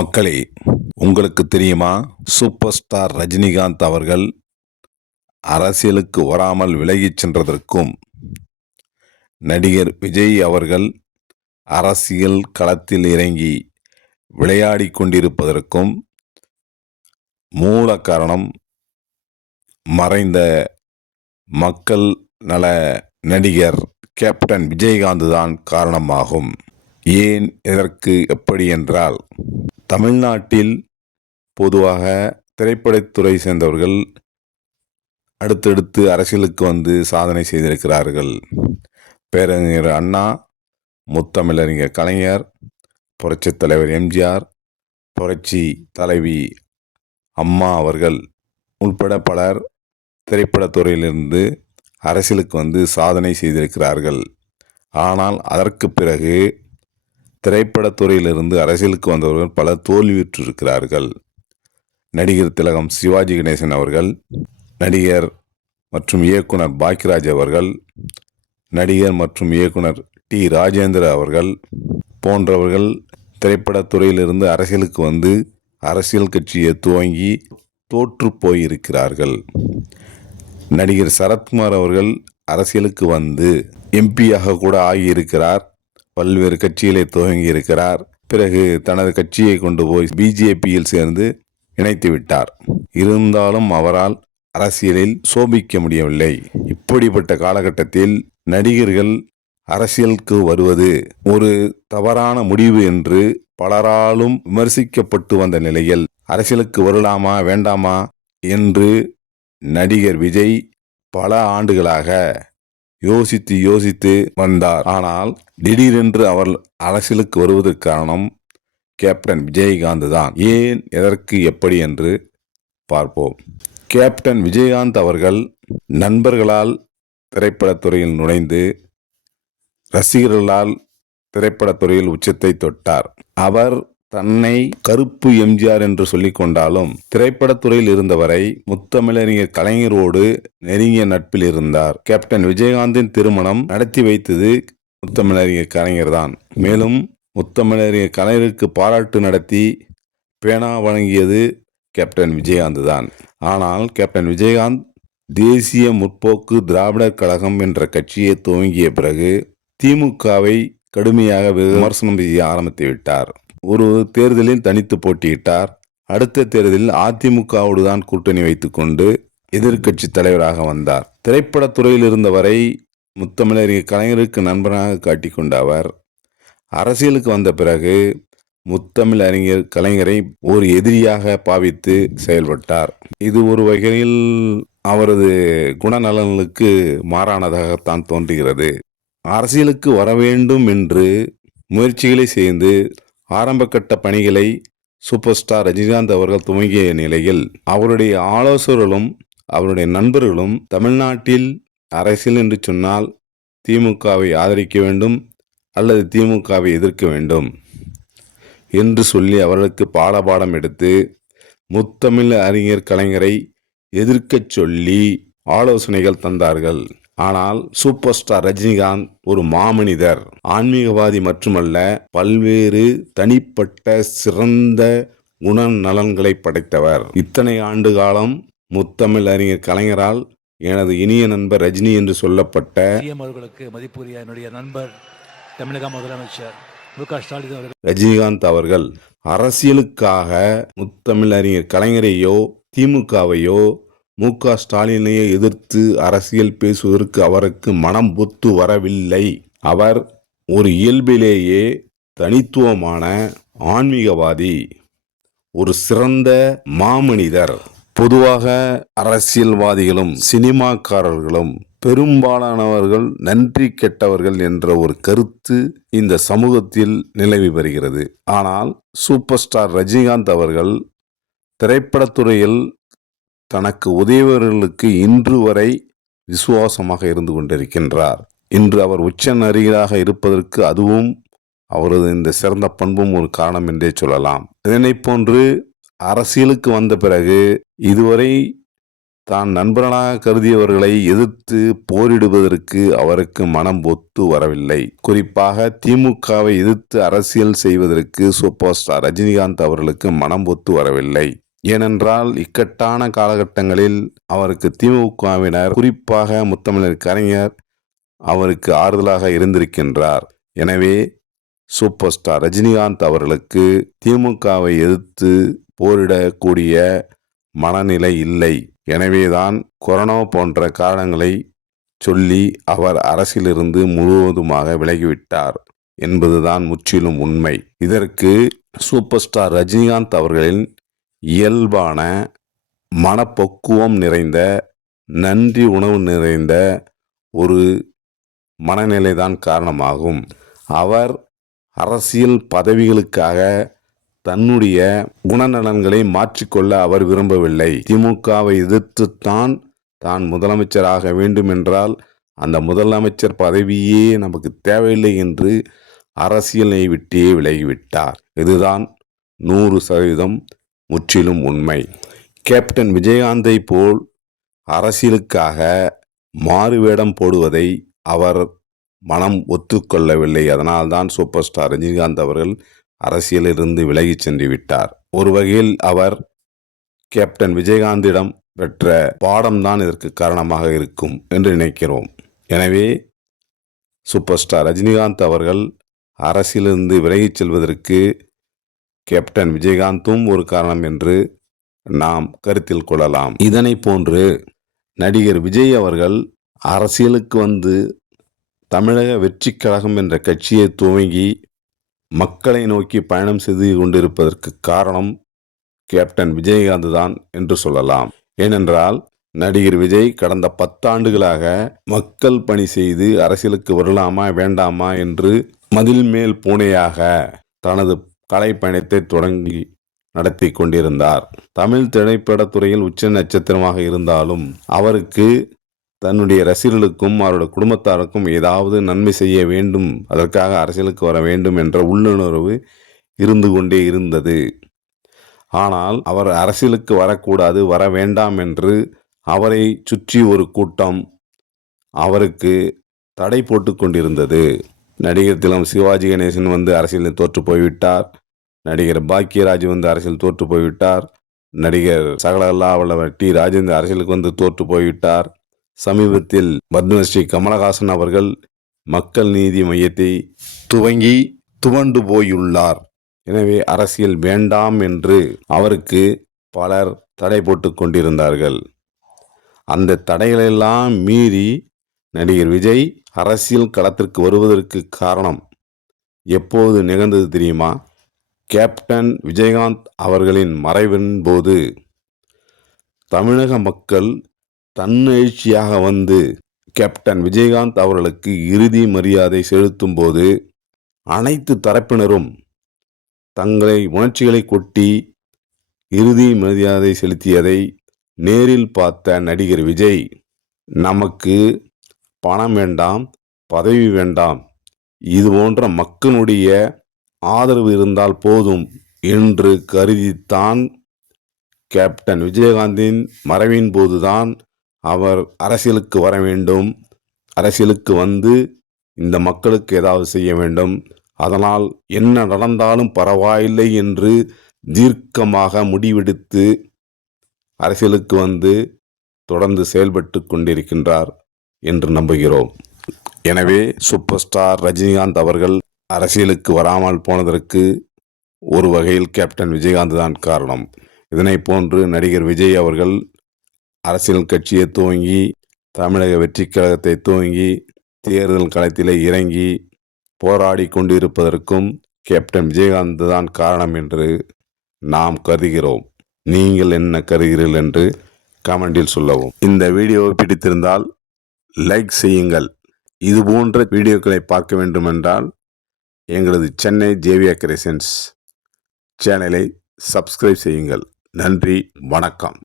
மக்களே உங்களுக்கு தெரியுமா? சூப்பர் ஸ்டார் ரஜினிகாந்த் அவர்கள் அரசியலுக்கு வராமல் விலகிச் சென்றதற்கும் நடிகர் விஜய் அவர்கள் அரசியல் களத்தில் இறங்கி விளையாடி கொண்டிருப்பதற்கும் மூல காரணம் மறைந்த மக்கள் நல நடிகர் கேப்டன் விஜயகாந்த் தான் காரணமாகும். ஏன் எதற்கு எப்படி என்றால் தமிழ்நாட்டில் பொதுவாக திரைப்படத்துறை சேர்ந்தவர்கள் அடுத்தடுத்து அரசியலுக்கு வந்து சாதனை செய்திருக்கிறார்கள். பேரறிஞர் அண்ணா முத்தமிழறிஞர் கலைஞர் புரட்சித் தலைவர் எம்ஜிஆர் புரட்சி தலைவி அம்மா அவர்கள் உள்பட பலர் திரைப்படத்துறையிலிருந்து அரசியலுக்கு வந்து சாதனை செய்திருக்கிறார்கள். ஆனால் அதற்கு பிறகு திரைப்படத்துறையிலிருந்து அரசியலுக்கு வந்தவர்கள் பலர் தோல்வியுற்றிருக்கிறார்கள். நடிகர் திலகம் சிவாஜி கணேசன் அவர்கள் நடிகர் மற்றும் இயக்குனர் பாக்யராஜ் அவர்கள் நடிகர் மற்றும் இயக்குனர் டி. ராஜேந்திர அவர்கள் போன்றவர்கள் திரைப்படத்துறையிலிருந்து அரசியலுக்கு வந்து அரசியல் கட்சியை துவங்கி தோற்று போயிருக்கிறார்கள். நடிகர் சரத்குமார் அவர்கள் அரசியலுக்கு வந்து எம்பியாக கூட ஆகியிருக்கிறார். பல்வேறு கட்சிகளை துவங்கி இருக்கிறார் பிறகு தனது கட்சியை கொண்டு போய் பிஜேபியில் சேர்ந்து இணைத்து விட்டார். இருந்தாலும் அவரால் அரசியலில் சோபிக்க முடியவில்லை. இப்படிப்பட்ட காலகட்டத்தில் நடிகர்கள் அரசியலுக்கு வருவது ஒரு தவறான முடிவு என்று பலராலும் விமர்சிக்கப்பட்டு வந்த நிலையில் அரசியலுக்கு வரலாமா வேண்டாமா என்று நடிகர் விஜய் பல ஆண்டுகளாக யோசித்து யோசித்து வந்தார். ஆனால் திடீரென்று அவர் அரசியலுக்கு வருவதற்கு காரணம் கேப்டன் விஜயகாந்த் தான். ஏன் எதற்கு எப்படி என்று பார்ப்போம். கேப்டன் விஜயகாந்த் அவர்கள் நண்பர்களால் திரைப்படத்துறையில் நுழைந்து ரசிகர்களால் திரைப்படத்துறையில் உச்சத்தை தொட்டார். அவர் தன்னை கருப்பு எம்ஜிஆர் என்று சொல்லிக் கொண்டாலும் திரைப்படத்துறையில் இருந்தவரை முத்தமிழறிஞர் கலைஞரோடு நெருங்கிய நட்பில் இருந்தார். கேப்டன் விஜயகாந்தின் திருமணம் நடத்தி வைத்தது முத்தமிழறிஞர் கலைஞர் தான். மேலும் முத்தமிழறிஞர் கலைஞருக்கு பாராட்டு நடத்தி பேனா வழங்கியது கேப்டன் விஜயகாந்த் தான். ஆனால் கேப்டன் விஜயகாந்த் தேசிய முற்போக்கு திராவிடர் கழகம் என்ற கட்சியை துவங்கிய பிறகு திமுகவை கடுமையாக விமர்சனம் செய்ய ஆரம்பித்து விட்டார். ஒரு தேர்தலில் தனித்து போட்டியிட்டார். அடுத்த தேர்தலில் அதிமுகவோடு தான் கூட்டணி வைத்துக்கொண்டு எதிர்க்கட்சி தலைவராக வந்தார். திரைப்படத்துறையில் இருந்தவரை முத்தமிழர் கலைஞருக்கு நண்பனாக காட்டிக்கொண்ட அவர் அரசியலுக்கு வந்த பிறகு முத்தமிழ் அறிஞர் கலைஞரை ஒரு எதிரியாக பாவித்து செயல்பட்டார். இது ஒரு வகையில் அவரது குணநலன்களுக்கு மாறானதாகத்தான் தோன்றுகிறது. அரசியலுக்கு வர வேண்டும் என்று முயற்சிகளை செய்து ஆரம்பகட்ட பணிகளை சூப்பர் ஸ்டார் ரஜினிகாந்த் அவர்கள் துவங்கிய நிலையில் அவருடைய ஆலோசகர்களும் அவருடைய நண்பர்களும் தமிழ்நாட்டில் அரசியல் என்று சொன்னால் திமுகவை ஆதரிக்க வேண்டும் அல்லது திமுகவை எதிர்க்க வேண்டும் என்று சொல்லி அவர்களுக்கு பாடபாடம் எடுத்து முத்தமிழ் அறிஞர் கலைஞரை எதிர்க்கச் சொல்லி ஆலோசனைகள் தந்தார்கள். ஆனால் சூப்பர் ஸ்டார் ரஜினிகாந்த் ஒரு மாமனிதர். ஆன்மீகவாதி மட்டுமல்ல பல்வேறு தனிப்பட்ட சிறந்த குணநலன்களை படைத்தவர். இத்தனை ஆண்டு காலம் முத்தமிழ் அறிஞர் கலைஞரால் எனது இனிய நண்பர் ரஜினி என்று சொல்லப்பட்ட அவர்களுக்கு மதிப்புரிய என்னுடைய நண்பர் தமிழக முதலமைச்சர் ரஜினிகாந்த் அவர்கள் அரசியலுக்காக முத்தமிழ் அறிஞர் கலைஞரையோ திமுகவையோ மு. க. ஸ்டாலினையோ எதிர்த்து அரசியல் பேசுவதற்கு அவருக்கு மனம் ஒத்து வரவில்லை. அவர் ஒரு இயல்பிலேயே தனித்துவமான ஆன்மீகவாதி ஒரு சிறந்த மாமனிதர். பொதுவாக அரசியல்வாதிகளும் சினிமாக்காரர்களும் பெரும்பாலானவர்கள் நன்றி கெட்டவர்கள் என்ற ஒரு கருத்து இந்த சமூகத்தில் நிலவி வருகிறது. ஆனால் சூப்பர் ஸ்டார் ரஜினிகாந்த் அவர்கள் திரைப்படத்துறையில் தனக்கு உதவியவர்களுக்கு இன்று வரை விசுவாசமாக இருந்து கொண்டிருக்கின்றார். இன்று அவர் உச்ச நரிகராக இருப்பதற்கு அதுவும் அவரது இந்த சிறந்த பண்பும் ஒரு காரணம் என்றே சொல்லலாம். இதனைப் போன்று அரசியலுக்கு வந்த பிறகு இதுவரை தான் நண்பர்களாக கருதியவர்களை எதிர்த்து போரிடுவதற்கு அவருக்கு மனம் ஒத்து வரவில்லை. குறிப்பாக திமுகவை எதிர்த்து அரசியல் செய்வதற்கு சூப்பர் ஸ்டார் ரஜினிகாந்த் அவர்களுக்கு மனம் ஒத்து வரவில்லை. ஏனென்றால் இக்கட்டான காலகட்டங்களில் அவருக்கு திமுகவினர் குறிப்பாக முத்தமிழர் கலைஞர் அவருக்கு ஆறுதலாக இருந்திருக்கின்றார். எனவே சூப்பர் ஸ்டார் ரஜினிகாந்த் அவர்களுக்கு திமுகவை எதிர்த்து போரிடக்கூடிய மனநிலை இல்லை. எனவேதான் கொரோனா போன்ற காரணங்களை சொல்லி அவர் அரசிலிருந்து முழுவதுமாக விலகிவிட்டார் என்பதுதான் முற்றிலும் உண்மை. இதற்கு சூப்பர் ஸ்டார் ரஜினிகாந்த் அவர்களின் இயல்பான மனப்பக்குவம் நிறைந்த நன்றி உணவு நிறைந்த ஒரு மனநிலைதான் காரணமாகும். அவர் அரசியல் பதவிகளுக்காக தன்னுடைய குணநலன்களை மாற்றிக்கொள்ள அவர் விரும்பவில்லை. திமுகவை எதிர்த்துத்தான் தான் முதலமைச்சராக வேண்டும் என்றால் அந்த முதலமைச்சர் பதவியே நமக்கு தேவையில்லை என்று அரசியலை விட்டே விலகிவிட்டார். இதுதான் நூறு சதவீதம் முற்றிலும் உண்மை. கேப்டன் விஜயகாந்தை போல் அரசியலுக்காக மாறுவேடம் போடுவதை அவர் மனம் ஒத்துக்கொள்ளவில்லை. அதனால்தான் சூப்பர் ஸ்டார் ரஜினிகாந்த் அவர்கள் அரசியலிலிருந்து விலகிச் சென்று விட்டார். ஒரு வகையில் அவர் கேப்டன் விஜயகாந்திடம் பெற்ற பாடம்தான் இதற்கு காரணமாக இருக்கும் என்று நினைக்கிறோம். எனவே சூப்பர் ஸ்டார் ரஜினிகாந்த் அவர்கள் அரசியலிருந்து விலகிச் செல்வதற்கு கேப்டன் விஜயகாந்தும் ஒரு காரணம் என்று நாம் கருத்தில் கொள்ளலாம். இதனை போன்று நடிகர் விஜய் அவர்கள் அரசியலுக்கு வந்து தமிழக வெற்றி கழகம் என்ற கட்சியை துவங்கி மக்களை நோக்கி பயணம் செய்து கொண்டிருப்பதற்கு காரணம் கேப்டன் விஜயகாந்த் தான் என்று சொல்லலாம். ஏனென்றால் நடிகர் விஜய் கடந்த பத்தாண்டுகளாக மக்கள் பணி செய்து அரசியலுக்கு வரலாமா வேண்டாமா என்று மதில் மேல் பூனையாக தனது கலை பயணத்தை தொடங்கி நடத்தி கொண்டிருந்தார். தமிழ் திரைப்படத்துறையில் உச்ச நட்சத்திரமாக இருந்தாலும் அவருக்கு தன்னுடைய ரசிகர்களுக்கும் அவருடைய குடும்பத்தாருக்கும் ஏதாவது நன்மை செய்ய வேண்டும் அதற்காக அரசியலுக்கு வர வேண்டும் என்ற உள்ளுணர்வு இருந்து கொண்டே இருந்தது. ஆனால் அவர் அரசியலுக்கு வரக்கூடாது வர வேண்டாம் என்று அவரை சுற்றி ஒரு கூட்டம் அவருக்கு தடை போட்டு கொண்டிருந்தது. நடிகர் திலம் சிவாஜி கணேசன் வந்து அரசியலில் தோற்று போய்விட்டார். நடிகர் பாக்கியராஜ் வந்து அரசியல் தோற்று போய்விட்டார். நடிகர் சகலல்லா வல்லவர் டி ராஜேந்திர அரசியலுக்கு வந்து தோற்று போய்விட்டார். சமீபத்தில் பத்மஸ்ரீ கமலஹாசன் அவர்கள் மக்கள் நீதி மையத்தை துவங்கி துவண்டு போயுள்ளார். எனவே அரசியல் வேண்டாம் என்று அவருக்கு பலர் தடை போட்டு கொண்டிருந்தார்கள். அந்த தடைகளெல்லாம் மீறி நடிகர் விஜய் அரசியல் களத்திற்கு வருவதற்கு காரணம் எப்போது நிகழ்ந்தது தெரியுமா? கேப்டன் விஜயகாந்த் அவர்களின் மறைவின் போது. தமிழக மக்கள் தன்னெழுச்சியாக வந்து கேப்டன் விஜயகாந்த் அவர்களுக்கு இறுதி மரியாதை செலுத்தும் போது அனைத்து தரப்பினரும் தங்களை உணர்ச்சிகளை கொட்டி இறுதி மரியாதை செலுத்தியதை நேரில் பார்த்த நடிகர் விஜய் நமக்கு பணம் வேண்டாம் பதவி வேண்டாம். இது போன்ற மக்களுடைய ஆதரவு இருந்தால் போதும் என்று கருதித்தான் கேப்டன் விஜயகாந்தின் மறைவின் போதுதான் அவர் அரசியலுக்கு வர வேண்டும். அரசியலுக்கு வந்து இந்த மக்களுக்கு ஏதாவது செய்ய வேண்டும். அதனால் என்ன நடந்தாலும் பரவாயில்லை என்று தீர்க்கமாக முடிவெடுத்து அரசியலுக்கு வந்து தொடர்ந்து செயல்பட்டு கொண்டிருக்கின்றார். என்று நம்புகிறோம். எனவே சூப்பர் ஸ்டார் ரஜினிகாந்த் அவர்கள் அரசியலுக்கு வராமல் போனதற்கு ஒரு வகையில் கேப்டன் விஜயகாந்த் தான் காரணம். இதனை போன்று நடிகர் விஜய் அவர்கள் அரசியல் கட்சியை துவங்கி தமிழக வெற்றிக் கழகத்தை துவங்கி தேர்தல் களத்திலே இறங்கி போராடி கொண்டிருப்பதற்கும் கேப்டன் விஜயகாந்த் தான் காரணம் என்று நாம் கருதுகிறோம். நீங்கள் என்ன கருதுகிறீர்கள் என்று கமெண்டில் சொல்லவும். இந்த வீடியோவை பிடித்திருந்தால் லைக் செய்யுங்கள். இது போன்ற வீடியோக்களை பார்க்க வேண்டுமென்றால் எங்களது சென்னை ஜேவியா கிரேசன்ஸ் சேனலை சப்ஸ்கிரைப் செய்யுங்கள். நன்றி வணக்கம்.